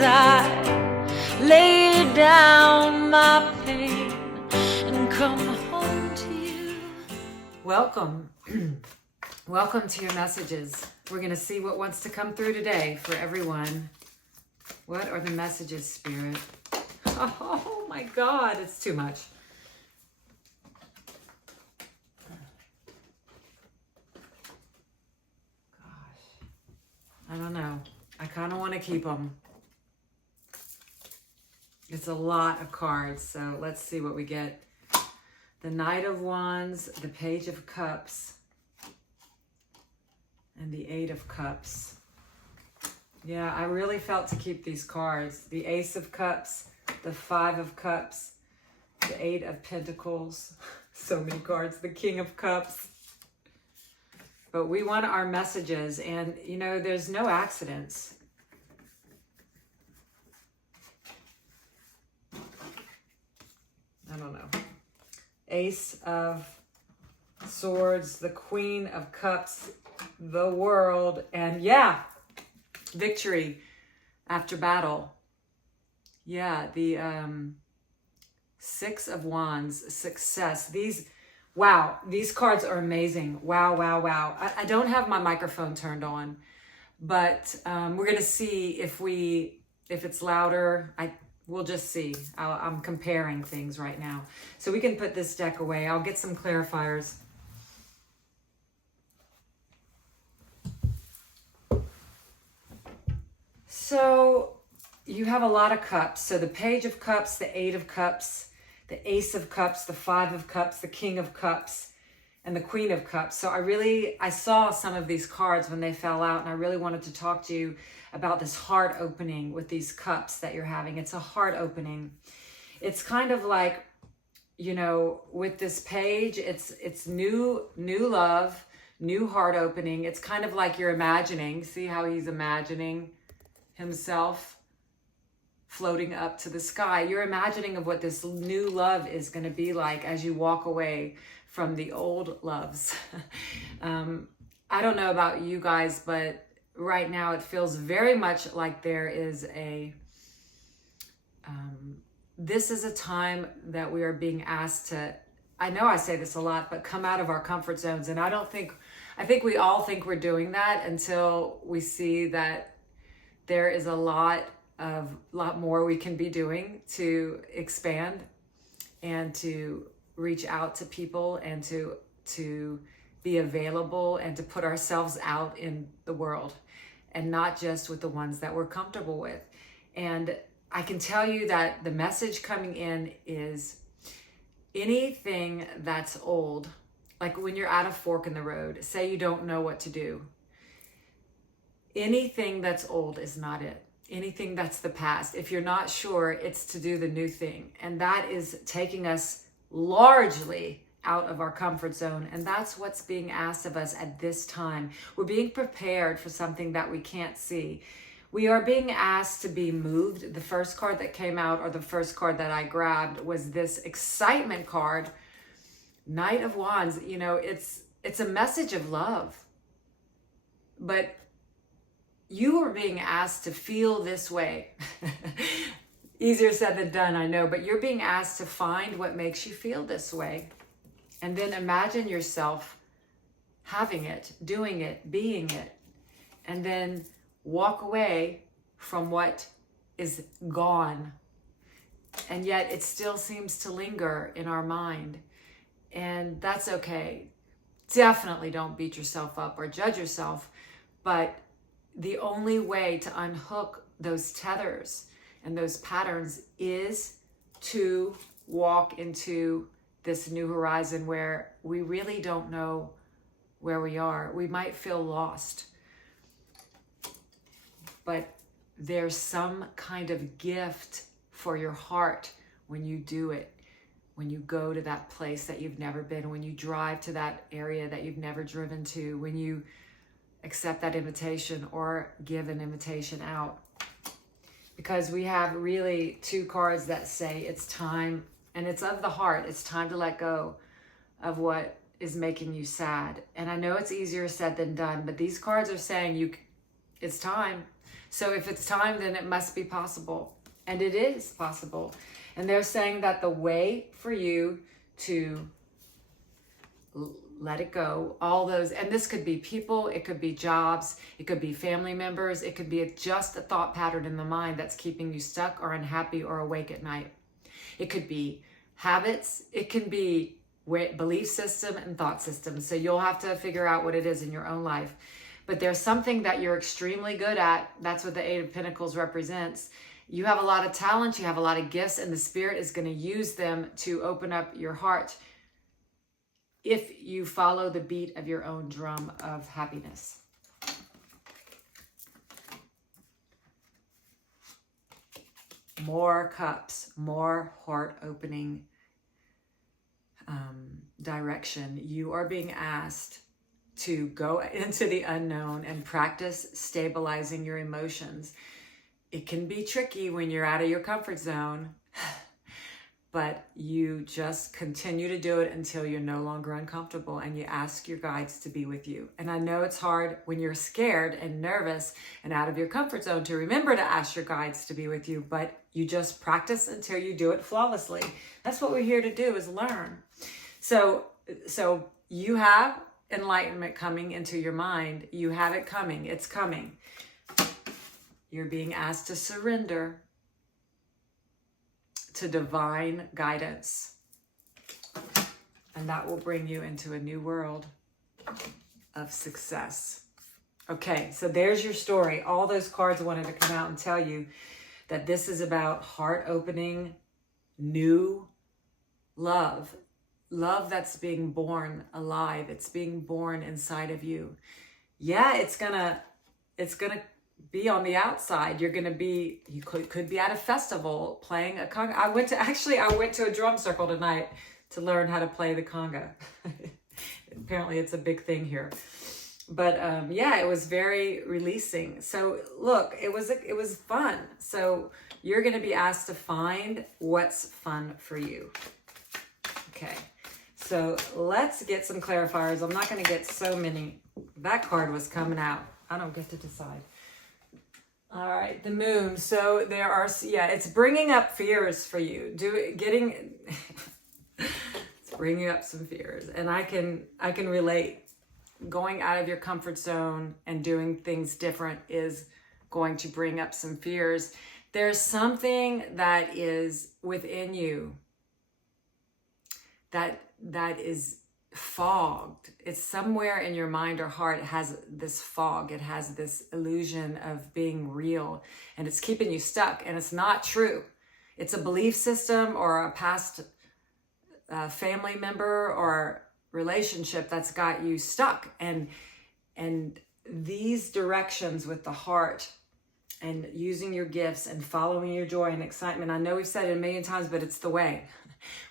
as I lay down my pain and come home to you. Welcome. Welcome to your messages. We're going to see what wants to come through today for everyone. What are the messages, Spirit? Oh my God, it's too much. Gosh, I don't know. I kind of want to keep them. It's a lot of cards, so let's see what we get. The Knight of Wands, the Page of Cups, and the Eight of Cups. Yeah, I really felt to keep these cards. The Ace of Cups, the Five of Cups, the Eight of Pentacles. So many cards. The King of Cups. But we want our messages, and you know, there's no accidents. I don't know. Ace of Swords, the Queen of Cups, the World, and yeah, victory after battle. Yeah, the Six of Wands, success. These cards are amazing. Wow. I don't have my microphone turned on, but we're gonna see if it's louder. We'll just see. I'm comparing things right now. So we can put this deck away. I'll get some clarifiers. So you have a lot of cups. So the Page of Cups, the Eight of Cups, the Ace of Cups, the Five of Cups, the King of Cups, and the Queen of Cups. So I saw some of these cards when they fell out, and I really wanted to talk to you about this heart opening with these cups that you're having. It's a heart opening. It's kind of like, you know, with this page, it's new love, new heart opening. It's kind of like you're imagining. See how he's imagining himself floating up to the sky. You're imagining of what this new love is going to be like as you walk away from the old loves. I don't know about you guys, but right now it feels very much like there is this is a time that we are being asked to, I know I say this a lot, but come out of our comfort zones. And I think we all think we're doing that until we see that there is a lot more we can be doing to expand and to reach out to people and to be available and to put ourselves out in the world, and not just with the ones that we're comfortable with. And I can tell you that the message coming in is anything that's old, like when you're at a fork in the road, say you don't know what to do. Anything that's old is not it. Anything that's the past. If you're not sure, it's to do the new thing. And that is taking us largely out of our comfort zone. And that's what's being asked of us at this time. We're being prepared for something that we can't see. We are being asked to be moved. The first card that came out, or the first card that I grabbed, was this excitement card, Knight of Wands. You know, it's a message of love. But you are being asked to feel this way. Easier said than done, I know, but you're being asked to find what makes you feel this way. And then imagine yourself having it, doing it, being it. And then walk away from what is gone. And yet it still seems to linger in our mind. And that's okay. Definitely don't beat yourself up or judge yourself. But the only way to unhook those tethers and those patterns is to walk into this new horizon where we really don't know where we are. We might feel lost, but there's some kind of gift for your heart when you do it, when you go to that place that you've never been, when you drive to that area that you've never driven to, when you accept that invitation or give an invitation out. Because we have really two cards that say it's time, and it's of the heart. It's time to let go of what is making you sad. And I know it's easier said than done, but these cards are saying It's time. So if it's time, then it must be possible. And it is possible. And they're saying that the way for you to let it go, all those, and this could be people, it could be jobs, it could be family members, it could be just a thought pattern in the mind that's keeping you stuck or unhappy or awake at night. It could be habits, it can be belief system and thought system. So you'll have to figure out what it is in your own life. But there's something that you're extremely good at. That's what the Eight of Pentacles represents. You have a lot of talent, you have a lot of gifts, and the Spirit is going to use them to open up your heart if you follow the beat of your own drum of happiness. More cups, more heart-opening direction. You are being asked to go into the unknown and practice stabilizing your emotions. It can be tricky when you're out of your comfort zone, but you just continue to do it until you're no longer uncomfortable and you ask your guides to be with you. And I know it's hard when you're scared and nervous and out of your comfort zone to remember to ask your guides to be with you, but you just practice until you do it flawlessly. That's what we're here to do, is learn. So you have enlightenment coming into your mind. You have it coming. It's coming. You're being asked to surrender to divine guidance. And that will bring you into a new world of success. Okay, so there's your story. All those cards wanted to come out and tell you that this is about heart-opening, new love. Love that's being born alive. It's being born inside of you. Yeah, it's gonna be on the outside. You're gonna be, you could be at a festival playing a conga. I went to a drum circle tonight to learn how to play the conga. Apparently it's a big thing here. But yeah, it was very releasing. So look, it was fun. So you're gonna be asked to find what's fun for you. Okay. So let's get some clarifiers. I'm not going to get so many. That card was coming out. I don't get to decide. All right, the moon. So there are, yeah, it's bringing up fears for you. It's bringing up some fears. And I can relate. Going out of your comfort zone and doing things different is going to bring up some fears. There's something that is within you that is fogged. It's somewhere in your mind or heart. It has this fog. It has this illusion of being real, and it's keeping you stuck, and it's not true. It's a belief system or a past family member or relationship that's got you stuck. And these directions with the heart and using your gifts and following your joy and excitement, I know we've said it a million times, but it's the way,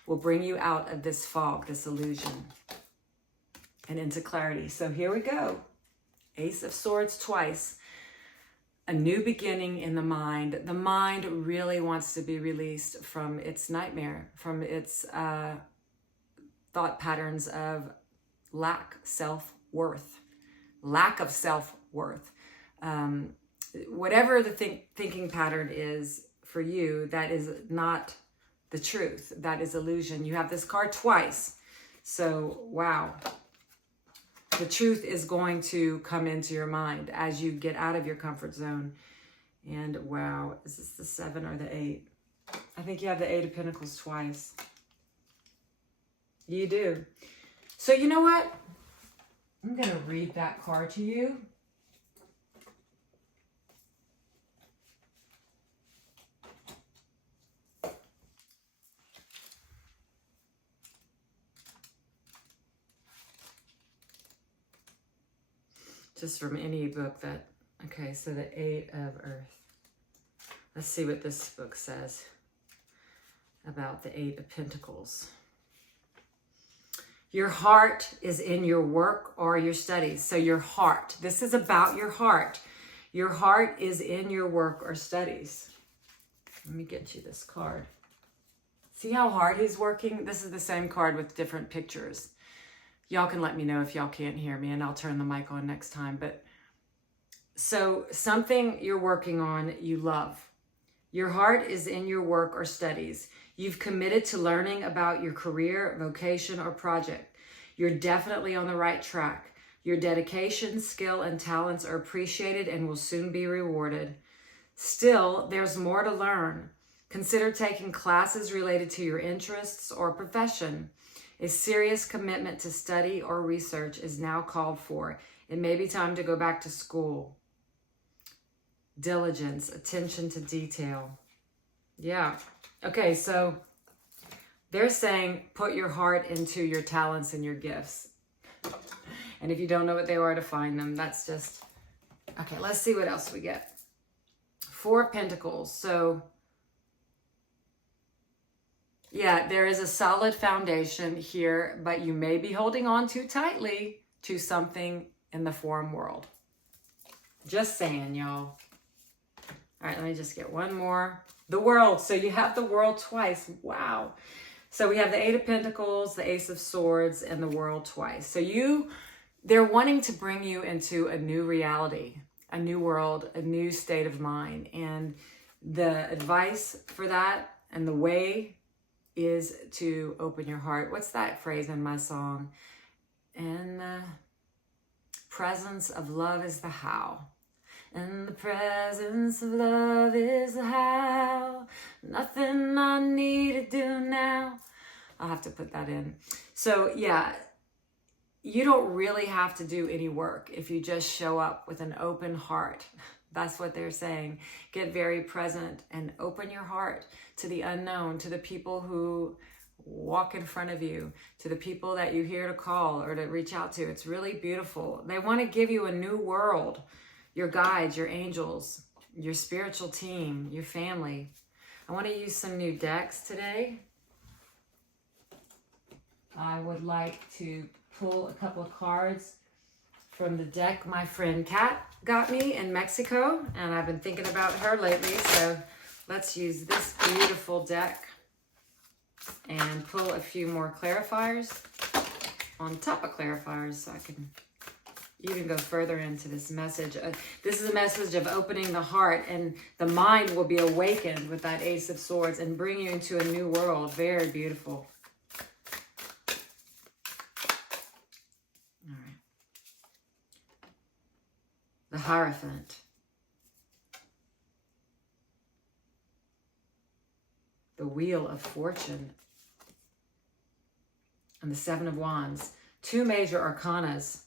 will bring you out of this fog, this illusion, and into clarity. So here we go. Ace of Swords twice. A new beginning in the mind. The mind really wants to be released from its nightmare, from its thought patterns of lack of self-worth. Whatever the thinking pattern is for you, that is not the truth. That is illusion. You have this card twice. So, wow. The truth is going to come into your mind as you get out of your comfort zone. And wow, is this the 7 or the 8? I think you have the 8 of Pentacles twice. You do. So you know what? I'm going to read that card to you. Just from any book that, okay, so the 8 of Earth. Let's see what this book says about the 8 of Pentacles. Your heart is in your work or your studies. So your heart, this is about your heart. Your heart is in your work or studies. Let me get you this card. See how hard he's working? This is the same card with different pictures. Y'all can let me know if y'all can't hear me, and I'll turn the mic on next time. But So something you're working on, you love. Your heart is in your work or studies. You've committed to learning about your career, vocation, or project. You're definitely on the right track. Your dedication, skill, and talents are appreciated and will soon be rewarded. Still, there's more to learn. Consider taking classes related to your interests or profession. A serious commitment to study or research is now called for. It may be time to go back to school. Diligence, attention to detail. Yeah. Okay, so they're saying put your heart into your talents and your gifts. And if you don't know what they are, to find them. That's just... Okay, let's see what else we get. 4 of Pentacles. So, yeah, there is a solid foundation here, but you may be holding on too tightly to something in the form world. Just saying, y'all. All right, let me just get one more. The World. So you have the World twice. Wow. So we have the 8 of Pentacles, the Ace of Swords, and the World twice. So they're wanting to bring you into a new reality, a new world, a new state of mind. And the advice for that and the way is to open your heart. What's that phrase in my song? And the presence of love is the how. And the presence of love is the how. Nothing I need to do now. I'll have to put that in. So yeah, you don't really have to do any work if you just show up with an open heart. That's what they're saying. Get very present and open your heart to the unknown, to the people who walk in front of you, to the people that you hear to call or to reach out to. It's really beautiful. They want to give you a new world. Your guides, your angels, your spiritual team, your family. I want to use some new decks today. I would like to pull a couple of cards from the deck my friend Kat got me in Mexico, and I've been thinking about her lately, so let's use this beautiful deck and pull a few more clarifiers on top of clarifiers so I can even go further into this message. This is a message of opening the heart, and the mind will be awakened with that Ace of Swords and bring you into a new world. Very beautiful. All right. The Hierophant. The Wheel of Fortune. And the 7 of Wands. 2 major arcanas.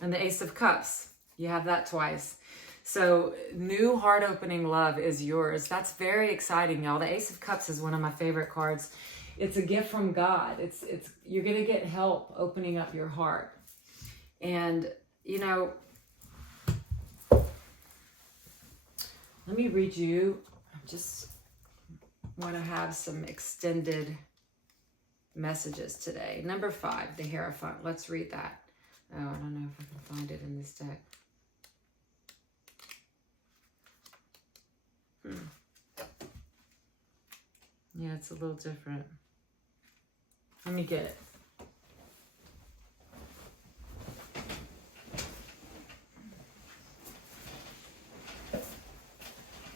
And the Ace of Cups, you have that twice. So new heart-opening love is yours. That's very exciting, y'all. The Ace of Cups is one of my favorite cards. It's a gift from God. You're going to get help opening up your heart. And, you know, let me read you. I just want to have some extended messages today. Number 5, the Hierophant. Let's read that. Oh, I don't know if I can find it in this deck. Yeah, it's a little different. Let me get it.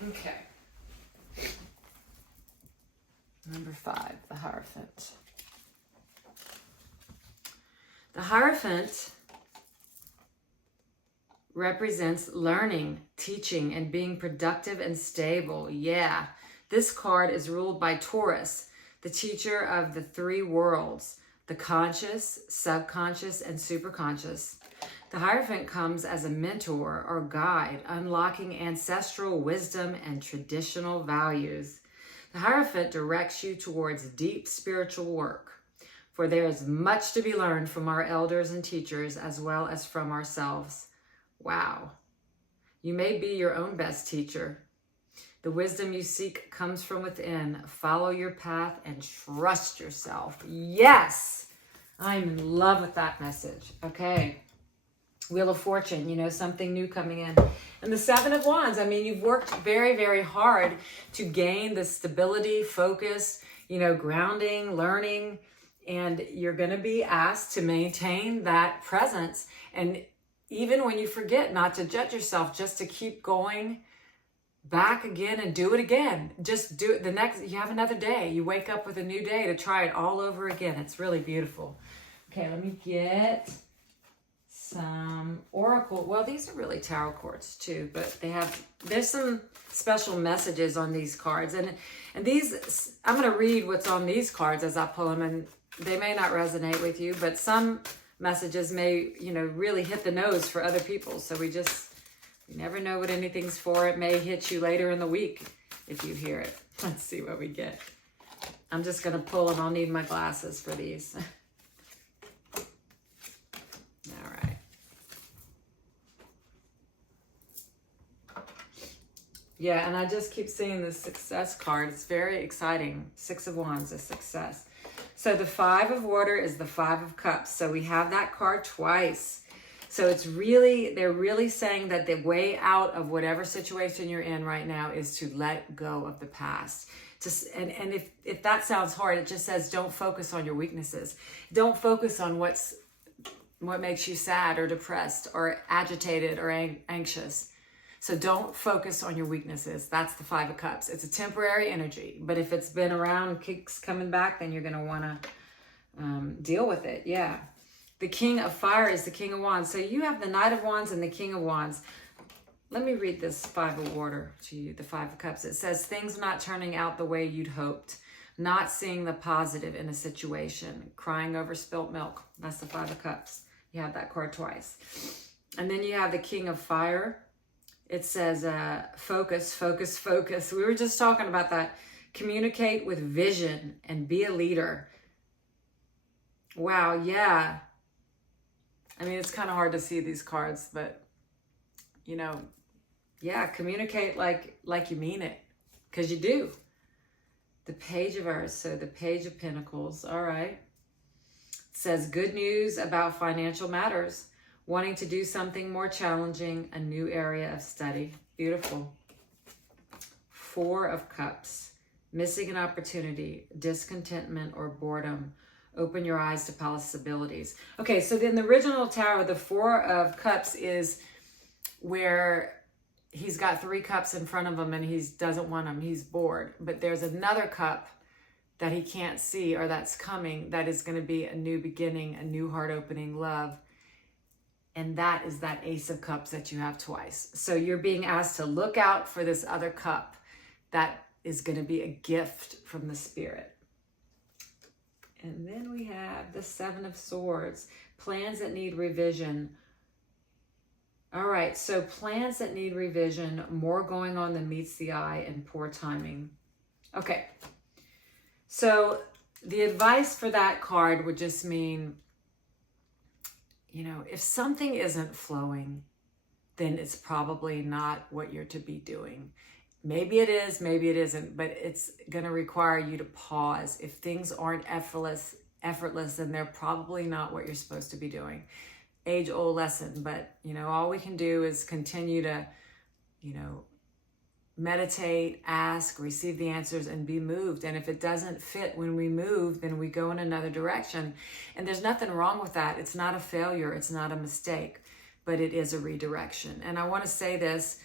Okay. Number 5, the Hierophant. The Hierophant represents learning, teaching, and being productive and stable. Yeah, this card is ruled by Taurus, the teacher of the 3 worlds, the conscious, subconscious, and superconscious. The Hierophant comes as a mentor or guide, unlocking ancestral wisdom and traditional values. The Hierophant directs you towards deep spiritual work, for there is much to be learned from our elders and teachers as well as from ourselves. Wow. You may be your own best teacher. The wisdom you seek comes from within. Follow your path and trust yourself. Yes, I'm in love with that message. Okay. Wheel of Fortune, you know, something new coming in. And the 7 of Wands, I mean, you've worked very, very hard to gain the stability, focus, you know, grounding, learning, and you're going to be asked to maintain that presence. And even when you forget, not to judge yourself, just to keep going back again and do it again. Just do it the next, you have another day. You wake up with a new day to try it all over again. It's really beautiful. Okay, let me get some oracle. Well, these are really tarot cards too, but there's some special messages on these cards. And these, I'm going to read what's on these cards as I pull them, and they may not resonate with you, but some messages may, really hit the nose for other people. So we never know what anything's for. It may hit you later in the week if you hear it. Let's see what we get. I'm just going to pull them. I'll need my glasses for these. All right. Yeah, and I just keep seeing the success card. It's very exciting. 6 of Wands is success. So the 5 of Water is the 5 of Cups. So we have that card twice. So they're really saying that the way out of whatever situation you're in right now is to let go of the past. And if that sounds hard, it just says don't focus on your weaknesses. Don't focus on what makes you sad or depressed or agitated or anxious. So don't focus on your weaknesses. That's the 5 of Cups. It's a temporary energy, but if it's been around and keeps coming back, then you're going to want to deal with it. Yeah. The King of Fire is the King of Wands. So you have the Knight of Wands and the King of Wands. Let me read this 5 of Water to you, the 5 of Cups. It says, things not turning out the way you'd hoped, not seeing the positive in a situation, crying over spilt milk. That's the 5 of Cups. You have that card twice. And then you have the King of Fire. It says, focus, focus, focus. We were just talking about that. Communicate with vision and be a leader. Wow, yeah. I mean, it's kind of hard to see these cards, but, yeah, communicate like you mean it, because you do. The Page of Earth, so the Page of Pentacles, all right. It says, good news about financial matters. Wanting to do something more challenging, a new area of study. Beautiful. 4 of Cups. Missing an opportunity, discontentment or boredom. Open your eyes to possibilities. Okay, so in the original tarot, the 4 of Cups is where he's got 3 cups in front of him and he doesn't want them. He's bored. But there's another cup that he can't see or that's coming that is going to be a new beginning, a new heart opening love. And that is that Ace of Cups that you have twice. So you're being asked to look out for this other cup that is going to be a gift from the Spirit. And then we have the 7 of Swords, plans that need revision. All right, so plans that need revision, more going on than meets the eye, and poor timing. Okay, so the advice for that card would just mean, if something isn't flowing, then it's probably not what you're to be doing. Maybe it is, maybe it isn't, but it's going to require you to pause. If things aren't effortless, then they're probably not what you're supposed to be doing. Age-old lesson, but, all we can do is continue to, meditate, ask, receive the answers, and be moved. And if it doesn't fit when we move, then we go in another direction. And there's nothing wrong with that. It's not a failure. It's not a mistake, but it is a redirection. And I want to say this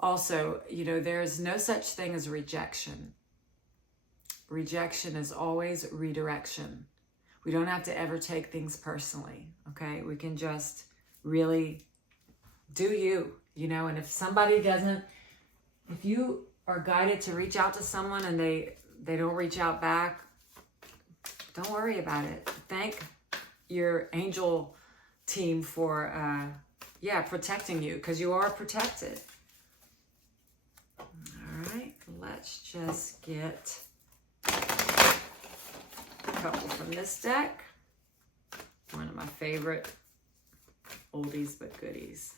also, there is no such thing as rejection. Rejection is always redirection. We don't have to ever take things personally, okay? We can just really do you, and if somebody doesn't, if you are guided to reach out to someone and they don't reach out back, don't worry about it. Thank your angel team for, protecting you, because you are protected. All right, let's just get a couple from this deck. One of my favorite oldies but goodies.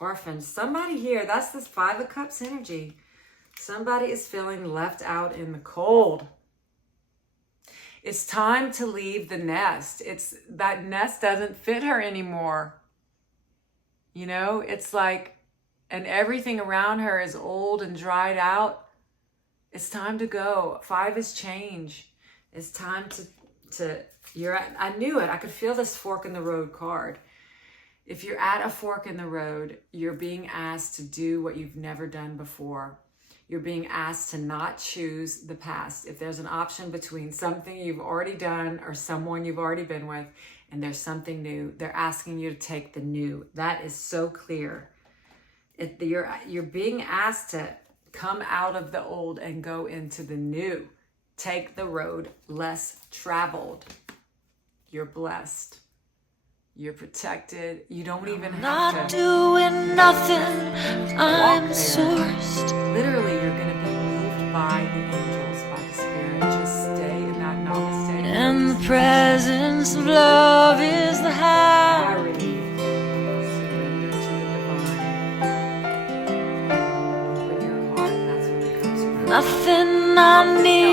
Orphan. Somebody here, that's this 5 of Cups energy. Somebody is feeling left out in the cold. It's time to leave the nest. That nest doesn't fit her anymore. It's like, and everything around her is old and dried out. It's time to go. 5 is change. It's time I knew it. I could feel this fork in the road card. If you're at a fork in the road, you're being asked to do what you've never done before. You're being asked to not choose the past. If there's an option between something you've already done or someone you've already been with, and there's something new, they're asking you to take the new. That is so clear. You're being asked to come out of the old and go into the new. Take the road less traveled. You're blessed. You're protected. You don't even have not doing nothing. I'm sourced. Literally, you're going to be moved by the angels, by the spirit. Just stay in that namaste. And the presence of love is the high. Surrender to the divine. Open your heart. That's what it comes from. Nothing I need